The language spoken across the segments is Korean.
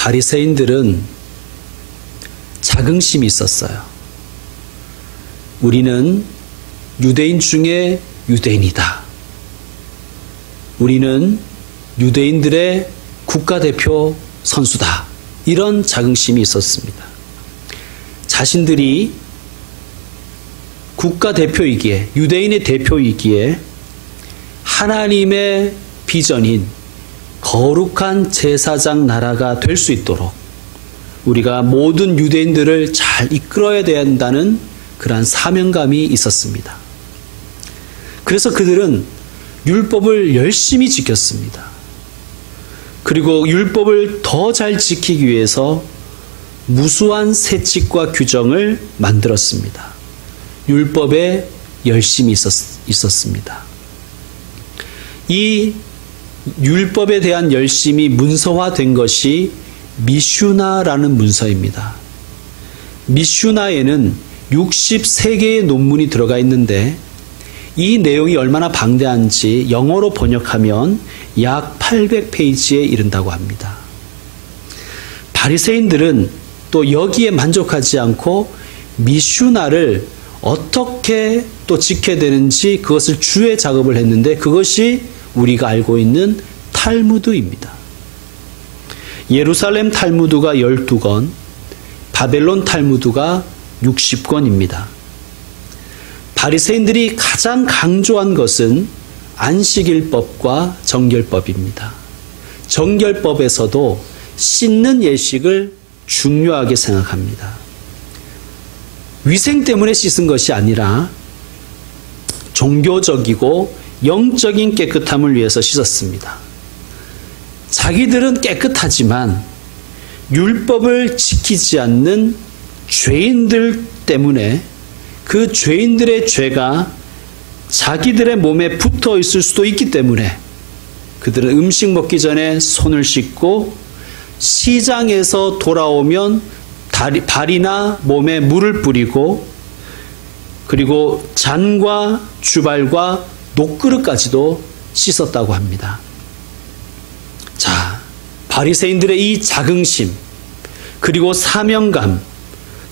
바리새인들은 자긍심이 있었어요. 우리는 유대인 중에 유대인이다. 우리는 유대인들의 국가대표 선수다. 이런 자긍심이 있었습니다. 자신들이 국가대표이기에, 유대인의 대표이기에 하나님의 비전인 거룩한 제사장 나라가 될 수 있도록 우리가 모든 유대인들을 잘 이끌어야 된다는 그러한 사명감이 있었습니다. 그래서 그들은 율법을 열심히 지켰습니다. 그리고 율법을 더 잘 지키기 위해서 무수한 세칙과 규정을 만들었습니다. 율법에 열심히 있었습니다. 이 율법에 대한 열심이 문서화된 것이 미슈나라는 문서입니다. 미슈나에는 63개의 논문이 들어가 있는데 이 내용이 얼마나 방대한지 영어로 번역하면 약 800페이지에 이른다고 합니다. 바리새인들은 또 여기에 만족하지 않고 미슈나를 어떻게 또 지켜야 되는지 그것을 주의 작업을 했는데 그것이 우리가 알고 있는 탈무드입니다. 예루살렘 탈무드가 12권, 바벨론 탈무드가 60권입니다. 바리새인들이 가장 강조한 것은 안식일법과 정결법입니다. 정결법에서도 씻는 예식을 중요하게 생각합니다. 위생 때문에 씻은 것이 아니라 종교적이고 영적인 깨끗함을 위해서 씻었습니다. 자기들은 깨끗하지만 율법을 지키지 않는 죄인들 때문에 그 죄인들의 죄가 자기들의 몸에 붙어 있을 수도 있기 때문에 그들은 음식 먹기 전에 손을 씻고 시장에서 돌아오면 발이나 몸에 물을 뿌리고 그리고 잔과 주발과 녹그릇까지도 씻었다고 합니다. 자, 바리새인들의 이 자긍심 그리고 사명감,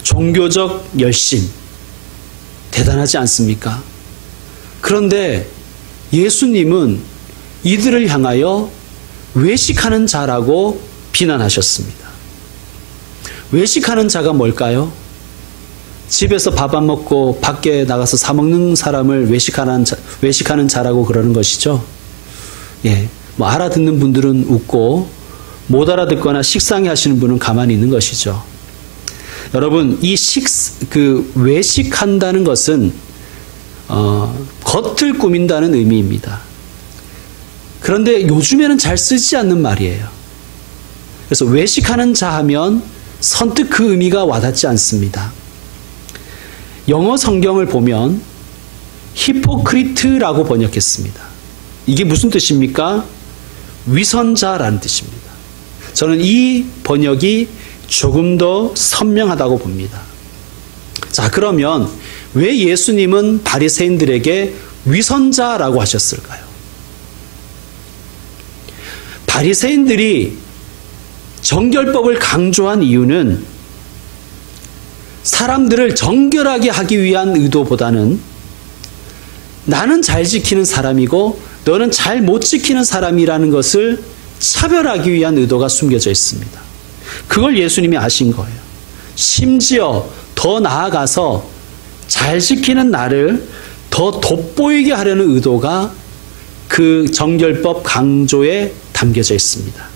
종교적 열심 대단하지 않습니까? 그런데 예수님은 이들을 향하여 외식하는 자라고 비난하셨습니다. 외식하는 자가 뭘까요? 집에서 밥 안 먹고 밖에 나가서 사 먹는 사람을 외식하는 자라고 그러는 것이죠. 예, 뭐 알아듣는 분들은 웃고 못 알아듣거나 식상해 하시는 분은 가만히 있는 것이죠. 여러분, 이 외식한다는 것은 겉을 꾸민다는 의미입니다. 그런데 요즘에는 잘 쓰지 않는 말이에요. 그래서 외식하는 자 하면 선뜻 그 의미가 와닿지 않습니다. 영어 성경을 보면 히포크리트라고 번역했습니다. 이게 무슨 뜻입니까? 위선자라는 뜻입니다. 저는 이 번역이 조금 더 선명하다고 봅니다. 자, 그러면 왜 예수님은 바리새인들에게 위선자라고 하셨을까요? 바리새인들이 정결법을 강조한 이유는 사람들을 정결하게 하기 위한 의도보다는 나는 잘 지키는 사람이고 너는 잘 못 지키는 사람이라는 것을 차별하기 위한 의도가 숨겨져 있습니다. 그걸 예수님이 아신 거예요. 심지어 더 나아가서 잘 지키는 나를 더 돋보이게 하려는 의도가 그 정결법 강조에 담겨져 있습니다.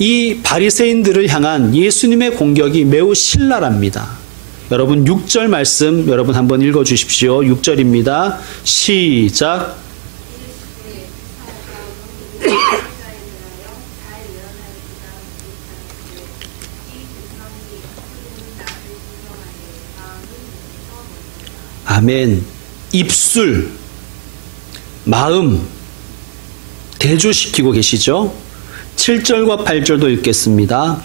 이 바리새인들을 향한 예수님의 공격이 매우 신랄합니다. 여러분 6절 말씀 여러분 한번 읽어주십시오. 6절입니다. 시작. 아멘. 입술, 마음 대조시키고 계시죠? 7절과 8절도 읽겠습니다.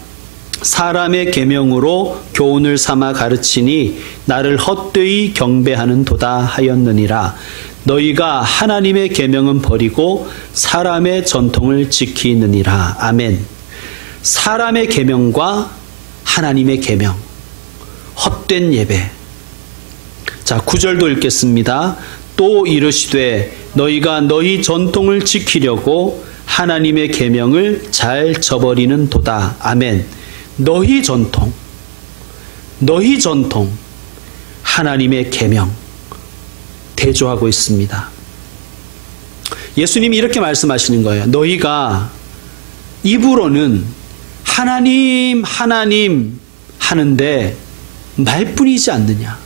사람의 계명으로 교훈을 삼아 가르치니 나를 헛되이 경배하는 도다 하였느니라. 너희가 하나님의 계명은 버리고 사람의 전통을 지키느니라. 아멘. 사람의 계명과 하나님의 계명, 헛된 예배. 자, 9절도 읽겠습니다. 또 이르시되 너희가 너희 전통을 지키려고 하나님의 계명을 잘 저버리는 도다. 아멘. 너희 전통, 하나님의 계명 대조하고 있습니다. 예수님이 이렇게 말씀하시는 거예요. 너희가 입으로는 하나님, 하나님 하는데 말뿐이지 않느냐.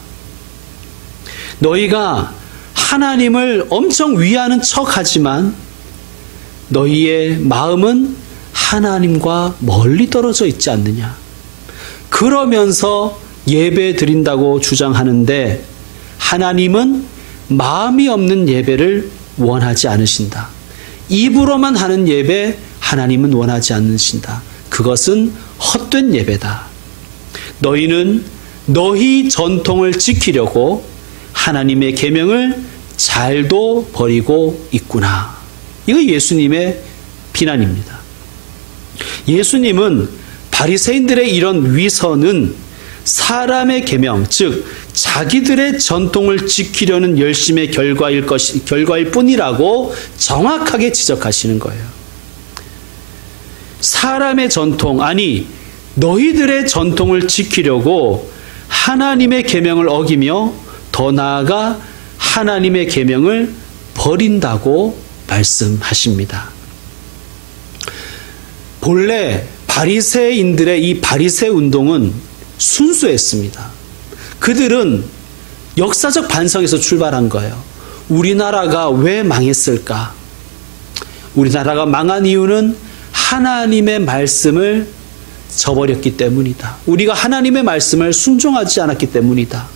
너희가 하나님을 엄청 위하는 척하지만 너희의 마음은 하나님과 멀리 떨어져 있지 않느냐. 그러면서 예배 드린다고 주장하는데 하나님은 마음이 없는 예배를 원하지 않으신다. 입으로만 하는 예배 하나님은 원하지 않으신다. 그것은 헛된 예배다. 너희는 너희 전통을 지키려고 하나님의 계명을 잘도 버리고 있구나. 이거 예수님의 비난입니다. 예수님은 바리새인들의 이런 위선은 사람의 계명, 즉 자기들의 전통을 지키려는 열심의 결과일 뿐이라고 정확하게 지적하시는 거예요. 사람의 전통, 아니 너희들의 전통을 지키려고 하나님의 계명을 어기며 더 나아가 하나님의 계명을 버린다고 말씀하십니다. 본래 바리새인들의 이 바리새 운동은 순수했습니다. 그들은 역사적 반성에서 출발한 거예요. 우리나라가 왜 망했을까? 우리나라가 망한 이유는 하나님의 말씀을 저버렸기 때문이다. 우리가 하나님의 말씀을 순종하지 않았기 때문이다.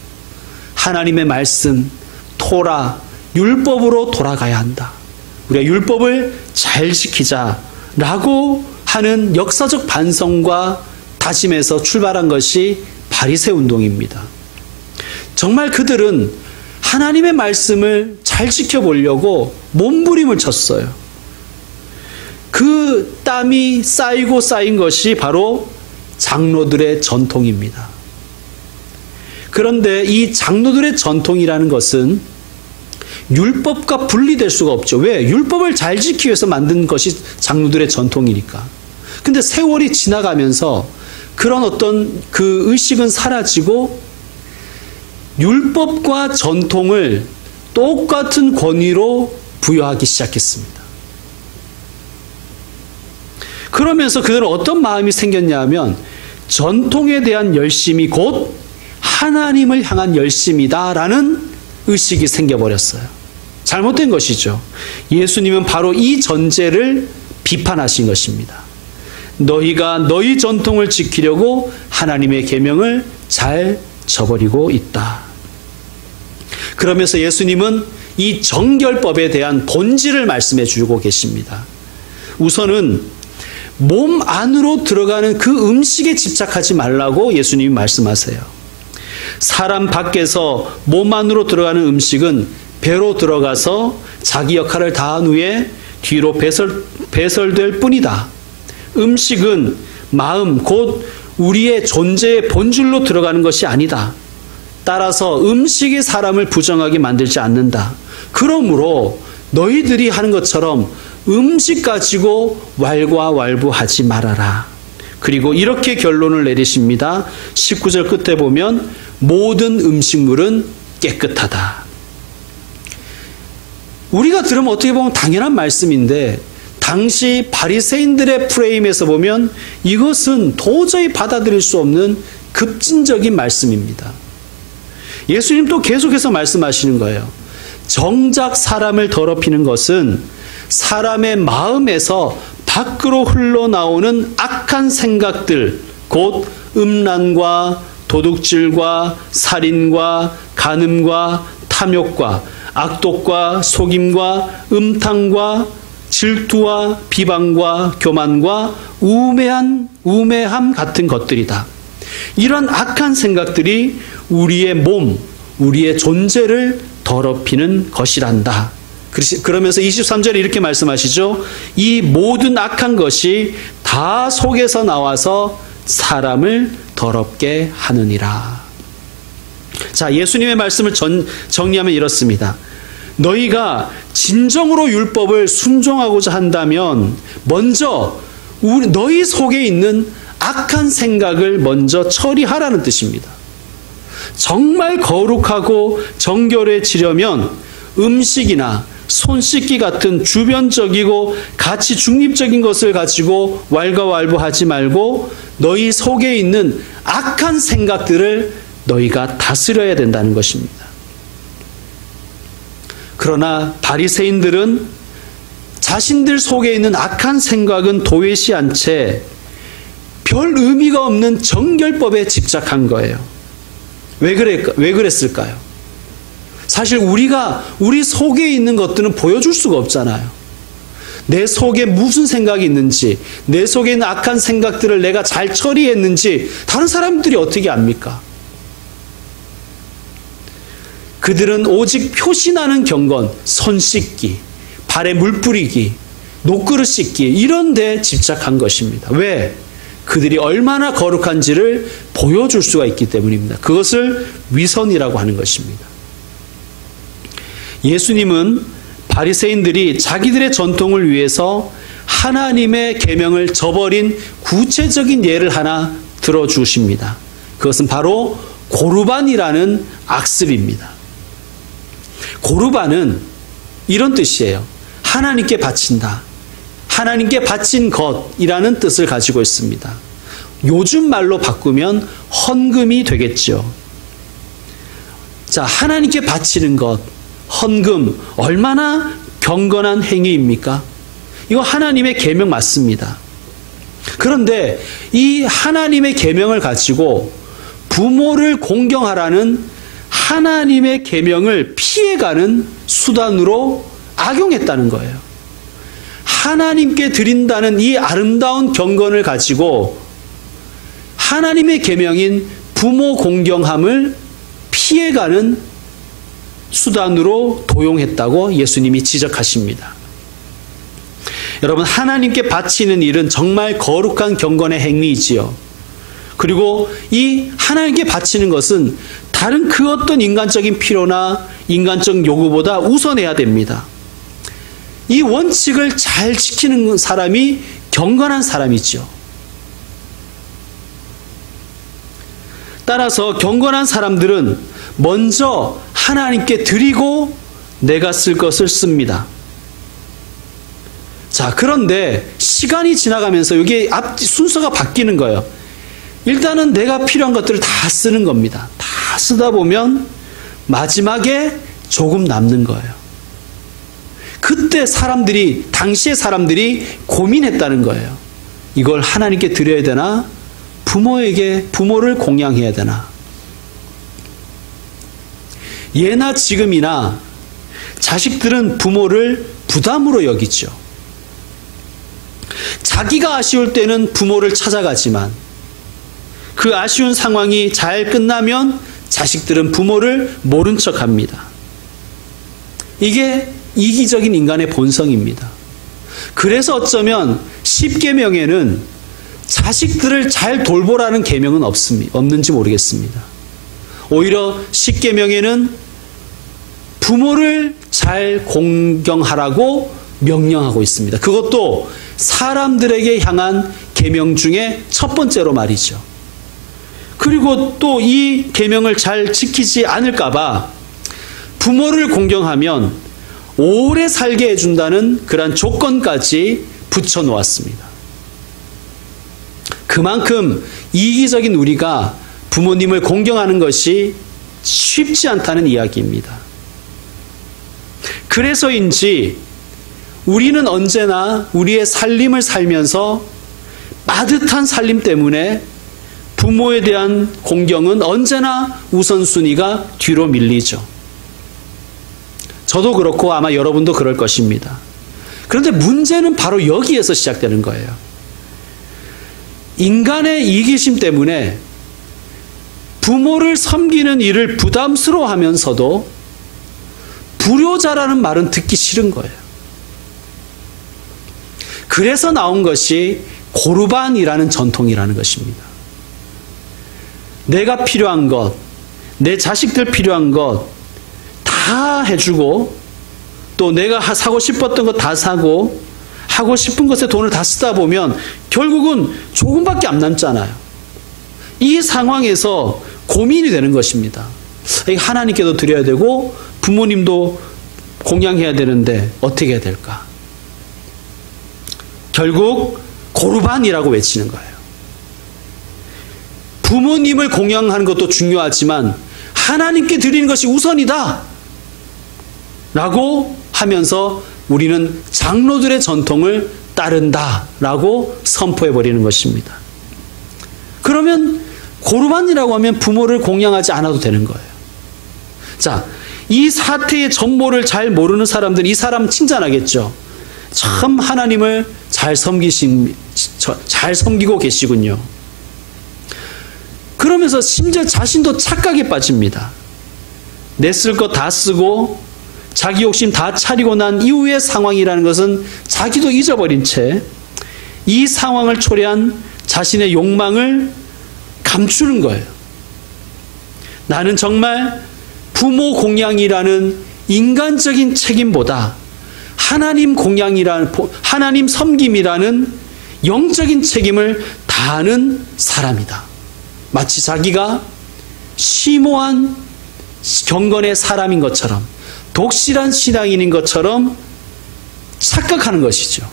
하나님의 말씀, 토라, 율법으로 돌아가야 한다. 우리가 율법을 잘 지키자라고 하는 역사적 반성과 다짐에서 출발한 것이 바리새 운동입니다. 정말 그들은 하나님의 말씀을 잘 지켜보려고 몸부림을 쳤어요. 그 땀이 쌓이고 쌓인 것이 바로 장로들의 전통입니다. 그런데 이 장로들의 전통이라는 것은 율법과 분리될 수가 없죠. 왜? 율법을 잘 지키기 위해서 만든 것이 장로들의 전통이니까. 근데 세월이 지나가면서 그런 어떤 그 의식은 사라지고 율법과 전통을 똑같은 권위로 부여하기 시작했습니다. 그러면서 그들은 어떤 마음이 생겼냐 하면 전통에 대한 열심이 곧 하나님을 향한 열심이다라는 의식이 생겨버렸어요. 잘못된 것이죠. 예수님은 바로 이 전제를 비판하신 것입니다. 너희가 너희 전통을 지키려고 하나님의 계명을 잘 저버리고 있다. 그러면서 예수님은 이 정결법에 대한 본질을 말씀해 주고 계십니다. 우선은 몸 안으로 들어가는 그 음식에 집착하지 말라고 예수님이 말씀하세요. 사람 밖에서 몸 안으로 들어가는 음식은 배로 들어가서 자기 역할을 다한 후에 뒤로 배설될 뿐이다. 음식은 마음 곧 우리의 존재의 본질로 들어가는 것이 아니다. 따라서 음식이 사람을 부정하게 만들지 않는다. 그러므로 너희들이 하는 것처럼 음식 가지고 왈가왈부하지 말아라. 그리고 이렇게 결론을 내리십니다. 19절 끝에 보면 모든 음식물은 깨끗하다. 우리가 들으면 어떻게 보면 당연한 말씀인데 당시 바리새인들의 프레임에서 보면 이것은 도저히 받아들일 수 없는 급진적인 말씀입니다. 예수님 또 계속해서 말씀하시는 거예요. 정작 사람을 더럽히는 것은 사람의 마음에서 밖으로 흘러나오는 악한 생각들, 곧 음란과 도둑질과 살인과 간음과 탐욕과 악독과 속임과 음탕과 질투와 비방과 교만과 우매함 같은 것들이다. 이런 악한 생각들이 우리의 몸, 우리의 존재를 더럽히는 것이란다. 그러면서 23절에 이렇게 말씀하시죠. 이 모든 악한 것이 다 속에서 나와서 사람을 더럽게 하느니라. 자, 예수님의 말씀을 정리하면 이렇습니다. 너희가 진정으로 율법을 순종하고자 한다면 먼저 너희 속에 있는 악한 생각을 먼저 처리하라는 뜻입니다. 정말 거룩하고 정결해지려면 음식이나 손 씻기 같은 주변적이고 가치 중립적인 것을 가지고 왈가왈부하지 말고 너희 속에 있는 악한 생각들을 너희가 다스려야 된다는 것입니다. 그러나 바리새인들은 자신들 속에 있는 악한 생각은 도외시한 채 별 의미가 없는 정결법에 집착한 거예요. 왜 그랬을까요? 사실 우리 속에 있는 것들은 보여줄 수가 없잖아요. 내 속에 무슨 생각이 있는지, 내 속에 있는 악한 생각들을 내가 잘 처리했는지 다른 사람들이 어떻게 압니까? 그들은 오직 표시나는 경건, 손 씻기, 발에 물 뿌리기, 녹그릇 씻기 이런 데 집착한 것입니다. 왜? 그들이 얼마나 거룩한지를 보여줄 수가 있기 때문입니다. 그것을 위선이라고 하는 것입니다. 예수님은 바리새인들이 자기들의 전통을 위해서 하나님의 계명을 저버린 구체적인 예를 하나 들어주십니다. 그것은 바로 고르반이라는 악습입니다. 고르반은 이런 뜻이에요. 하나님께 바친다. 하나님께 바친 것이라는 뜻을 가지고 있습니다. 요즘 말로 바꾸면 헌금이 되겠죠. 자, 하나님께 바치는 것, 헌금, 얼마나 경건한 행위입니까? 이거 하나님의 계명 맞습니다. 그런데 이 하나님의 계명을 가지고 부모를 공경하라는 하나님의 계명을 피해가는 수단으로 악용했다는 거예요. 하나님께 드린다는 이 아름다운 경건을 가지고 하나님의 계명인 부모 공경함을 피해가는 수단으로 도용했다고 예수님이 지적하십니다. 여러분, 하나님께 바치는 일은 정말 거룩한 경건의 행위이지요. 그리고 이 하나님께 바치는 것은 다른 그 어떤 인간적인 필요나 인간적 요구보다 우선해야 됩니다. 이 원칙을 잘 지키는 사람이 경건한 사람이죠. 따라서 경건한 사람들은 먼저 하나님께 드리고 내가 쓸 것을 씁니다. 자, 그런데 시간이 지나가면서 이게 순서가 바뀌는 거예요. 일단은 내가 필요한 것들을 다 쓰는 겁니다. 다 쓰다 보면 마지막에 조금 남는 거예요. 그때 당시의 사람들이 고민했다는 거예요. 이걸 하나님께 드려야 되나? 부모를 공양해야 되나? 예나 지금이나 자식들은 부모를 부담으로 여기죠. 자기가 아쉬울 때는 부모를 찾아가지만 그 아쉬운 상황이 잘 끝나면 자식들은 부모를 모른 척합니다. 이게 이기적인 인간의 본성입니다. 그래서 어쩌면 10계명에는 자식들을 잘 돌보라는 계명은 없는지 모르겠습니다. 오히려 10계명에는 부모를 잘 공경하라고 명령하고 있습니다. 그것도 사람들에게 향한 계명 중에 첫 번째로 말이죠. 그리고 또 이 계명을 잘 지키지 않을까 봐 부모를 공경하면 오래 살게 해준다는 그런 조건까지 붙여놓았습니다. 그만큼 이기적인 우리가 부모님을 공경하는 것이 쉽지 않다는 이야기입니다. 그래서인지 우리는 언제나 우리의 살림을 살면서 빠듯한 살림 때문에 부모에 대한 공경은 언제나 우선순위가 뒤로 밀리죠. 저도 그렇고 아마 여러분도 그럴 것입니다. 그런데 문제는 바로 여기에서 시작되는 거예요. 인간의 이기심 때문에 부모를 섬기는 일을 부담스러워하면서도 불효자라는 말은 듣기 싫은 거예요. 그래서 나온 것이 고르반이라는 전통이라는 것입니다. 내가 필요한 것, 내 자식들 필요한 것 다 해주고, 또 내가 사고 싶었던 것 다 사고, 하고 싶은 것에 돈을 다 쓰다 보면 결국은 조금밖에 안 남잖아요. 이 상황에서 고민이 되는 것입니다. 하나님께도 드려야 되고 부모님도 공양해야 되는데 어떻게 해야 될까? 결국 고르반이라고 외치는 거예요. 부모님을 공양하는 것도 중요하지만 하나님께 드리는 것이 우선이다 라고 하면서 우리는 장로들의 전통을 따른다라고 선포해버리는 것입니다. 그러면 고르반이라고 하면 부모를 공양하지 않아도 되는 거예요. 자, 이 사태의 전모를 잘 모르는 사람들은 이 사람 칭찬하겠죠. 참 하나님을 잘 섬기고 계시군요. 그러면서 심지어 자신도 착각에 빠집니다. 내 쓸 것 다 쓰고 자기 욕심 다 차리고 난 이후의 상황이라는 것은 자기도 잊어버린 채 이 상황을 초래한 자신의 욕망을 감추는 거예요. 나는 정말 부모 공양이라는 인간적인 책임보다 하나님 공양이라는, 하나님 섬김이라는 영적인 책임을 다하는 사람이다. 마치 자기가 심오한 경건의 사람인 것처럼, 독실한 신앙인인 것처럼 착각하는 것이죠.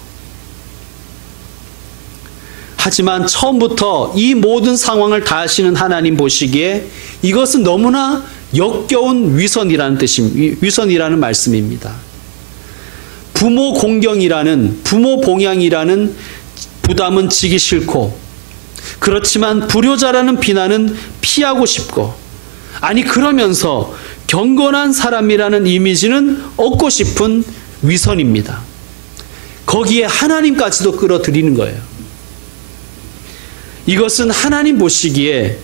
하지만 처음부터 이 모든 상황을 다 아시는 하나님 보시기에 이것은 너무나 역겨운 위선이라는 말씀입니다. 부모 공경이라는, 부모 봉양이라는 부담은 지기 싫고, 그렇지만 불효자라는 비난은 피하고 싶고, 아니 그러면서 경건한 사람이라는 이미지는 얻고 싶은 위선입니다. 거기에 하나님까지도 끌어들이는 거예요. 이것은 하나님 보시기에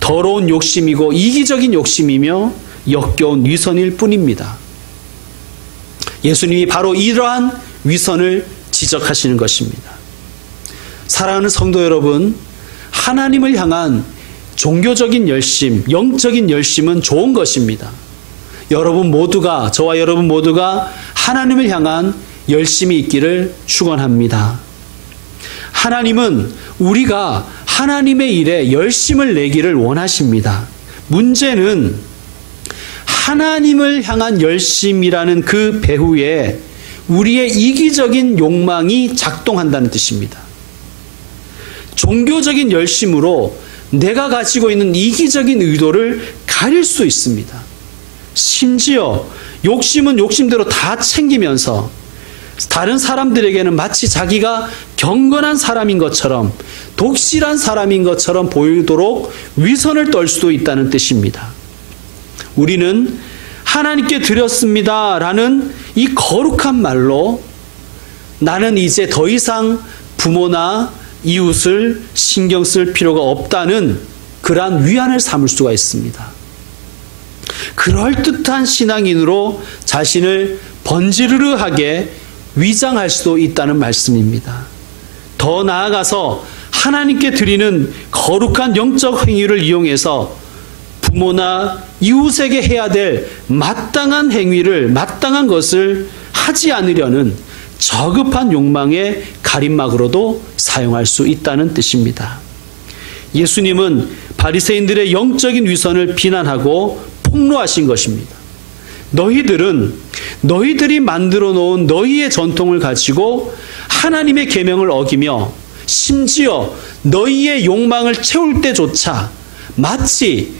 더러운 욕심이고 이기적인 욕심이며 역겨운 위선일 뿐입니다. 예수님이 바로 이러한 위선을 지적하시는 것입니다. 사랑하는 성도 여러분, 하나님을 향한 종교적인 열심, 영적인 열심은 좋은 것입니다. 여러분 모두가, 저와 여러분 모두가 하나님을 향한 열심이 있기를 축원합니다. 하나님은 우리가 하나님의 일에 열심을 내기를 원하십니다. 문제는 하나님을 향한 열심이라는 그 배후에 우리의 이기적인 욕망이 작동한다는 뜻입니다. 종교적인 열심으로 내가 가지고 있는 이기적인 의도를 가릴 수 있습니다. 심지어 욕심은 욕심대로 다 챙기면서 다른 사람들에게는 마치 자기가 경건한 사람인 것처럼, 독실한 사람인 것처럼 보이도록 위선을 떨 수도 있다는 뜻입니다. 우리는 하나님께 드렸습니다라는 이 거룩한 말로 나는 이제 더 이상 부모나 이웃을 신경 쓸 필요가 없다는 그러한 위안을 삼을 수가 있습니다. 그럴듯한 신앙인으로 자신을 번지르르하게 위장할 수도 있다는 말씀입니다. 더 나아가서 하나님께 드리는 거룩한 영적 행위를 이용해서 부모나 이웃에게 해야 될 마땅한 행위를, 마땅한 것을 하지 않으려는 저급한 욕망의 가림막으로도 사용할 수 있다는 뜻입니다. 예수님은 바리새인들의 영적인 위선을 비난하고 폭로하신 것입니다. 너희들이 만들어 놓은 너희의 전통을 가지고 하나님의 계명을 어기며 심지어 너희의 욕망을 채울 때조차 마치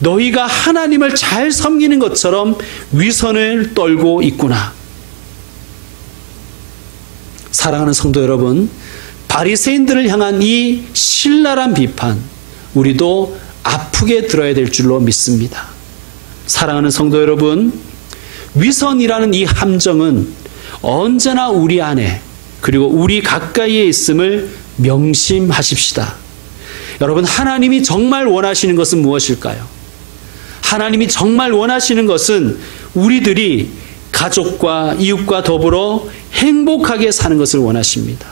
너희가 하나님을 잘 섬기는 것처럼 위선을 떨고 있구나. 사랑하는 성도 여러분, 바리새인들을 향한 이 신랄한 비판, 우리도 아프게 들어야 될 줄로 믿습니다. 사랑하는 성도 여러분, 위선이라는 이 함정은 언제나 우리 안에, 그리고 우리 가까이에 있음을 명심하십시다. 여러분, 하나님이 정말 원하시는 것은 무엇일까요? 하나님이 정말 원하시는 것은 우리들이 가족과 이웃과 더불어 행복하게 사는 것을 원하십니다.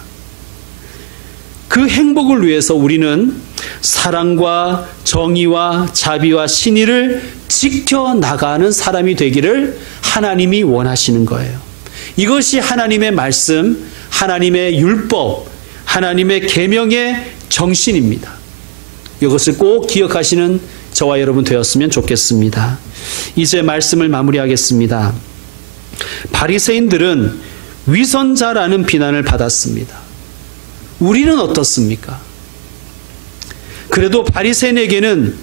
그 행복을 위해서 우리는 사랑과 정의와 자비와 신의를 지켜나가는 사람이 되기를 하나님이 원하시는 거예요. 이것이 하나님의 말씀, 하나님의 율법, 하나님의 계명의 정신입니다. 이것을 꼭 기억하시는 저와 여러분 되었으면 좋겠습니다. 이제 말씀을 마무리하겠습니다. 바리새인들은 위선자라는 비난을 받았습니다. 우리는 어떻습니까? 그래도 바리새인에게는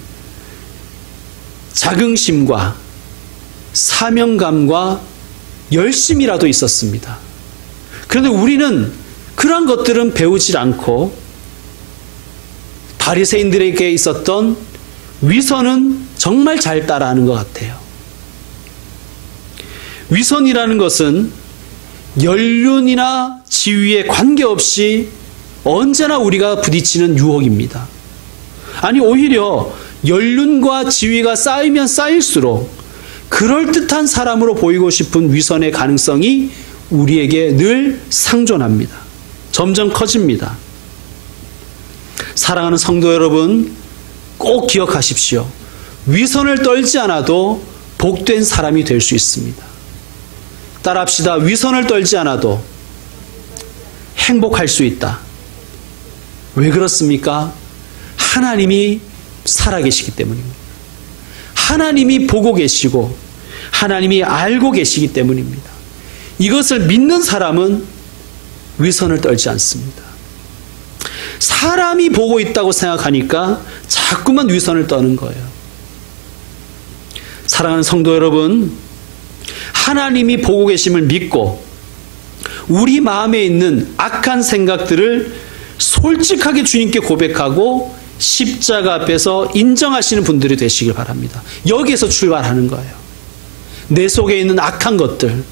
자긍심과 사명감과 열심이라도 있었습니다. 그런데 우리는 그러한 것들은 배우지 않고 바리새인들에게 있었던 위선은 정말 잘 따라하는 것 같아요. 위선이라는 것은 연륜이나 지위에 관계없이 언제나 우리가 부딪히는 유혹입니다. 아니 오히려 연륜과 지위가 쌓이면 쌓일수록 그럴듯한 사람으로 보이고 싶은 위선의 가능성이 우리에게 늘 상존합니다. 점점 커집니다. 사랑하는 성도 여러분, 꼭 기억하십시오. 위선을 떨지 않아도 복된 사람이 될 수 있습니다. 따라합시다. 위선을 떨지 않아도 행복할 수 있다. 왜 그렇습니까? 하나님이 살아계시기 때문입니다. 하나님이 보고 계시고 하나님이 알고 계시기 때문입니다. 이것을 믿는 사람은 위선을 떨지 않습니다. 사람이 보고 있다고 생각하니까 자꾸만 위선을 떠는 거예요. 사랑하는 성도 여러분, 하나님이 보고 계심을 믿고 우리 마음에 있는 악한 생각들을 솔직하게 주님께 고백하고 십자가 앞에서 인정하시는 분들이 되시길 바랍니다. 여기에서 출발하는 거예요. 내 속에 있는 악한 것들,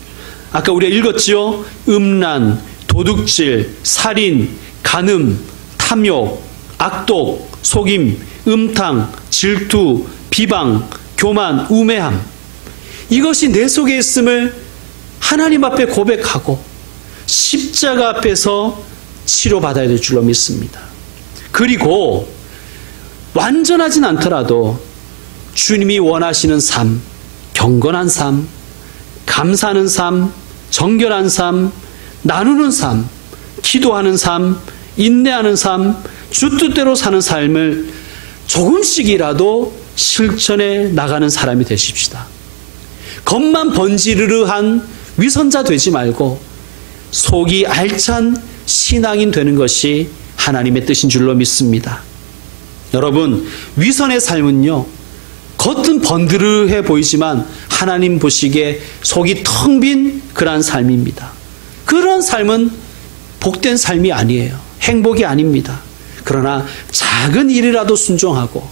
아까 우리가 읽었지요? 음란, 도둑질, 살인, 간음, 탐욕, 악독, 속임, 음탕, 질투, 비방, 교만, 우매함, 이것이 내 속에 있음을 하나님 앞에 고백하고 십자가 앞에서 치료받아야 될 줄로 믿습니다. 그리고 완전하진 않더라도 주님이 원하시는 삶, 경건한 삶, 감사하는 삶, 정결한 삶, 나누는 삶, 기도하는 삶, 인내하는 삶, 주 뜻대로 사는 삶을 조금씩이라도 실천해 나가는 사람이 되십시다. 겉만 번지르르한 위선자 되지 말고 속이 알찬 신앙인 되는 것이 하나님의 뜻인 줄로 믿습니다. 여러분, 위선의 삶은요, 겉은 번드르해 보이지만 하나님 보시기에 속이 텅 빈 그러한 삶입니다. 그런 삶은 복된 삶이 아니에요. 행복이 아닙니다. 그러나 작은 일이라도 순종하고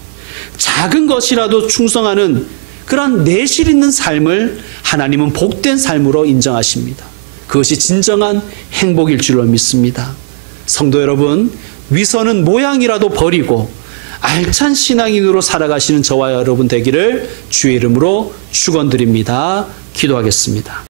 작은 것이라도 충성하는 그런 내실 있는 삶을 하나님은 복된 삶으로 인정하십니다. 그것이 진정한 행복일 줄로 믿습니다. 성도 여러분, 위선은 모양이라도 버리고 알찬 신앙인으로 살아가시는 저와 여러분 되기를 주의 이름으로 축원드립니다. 기도하겠습니다.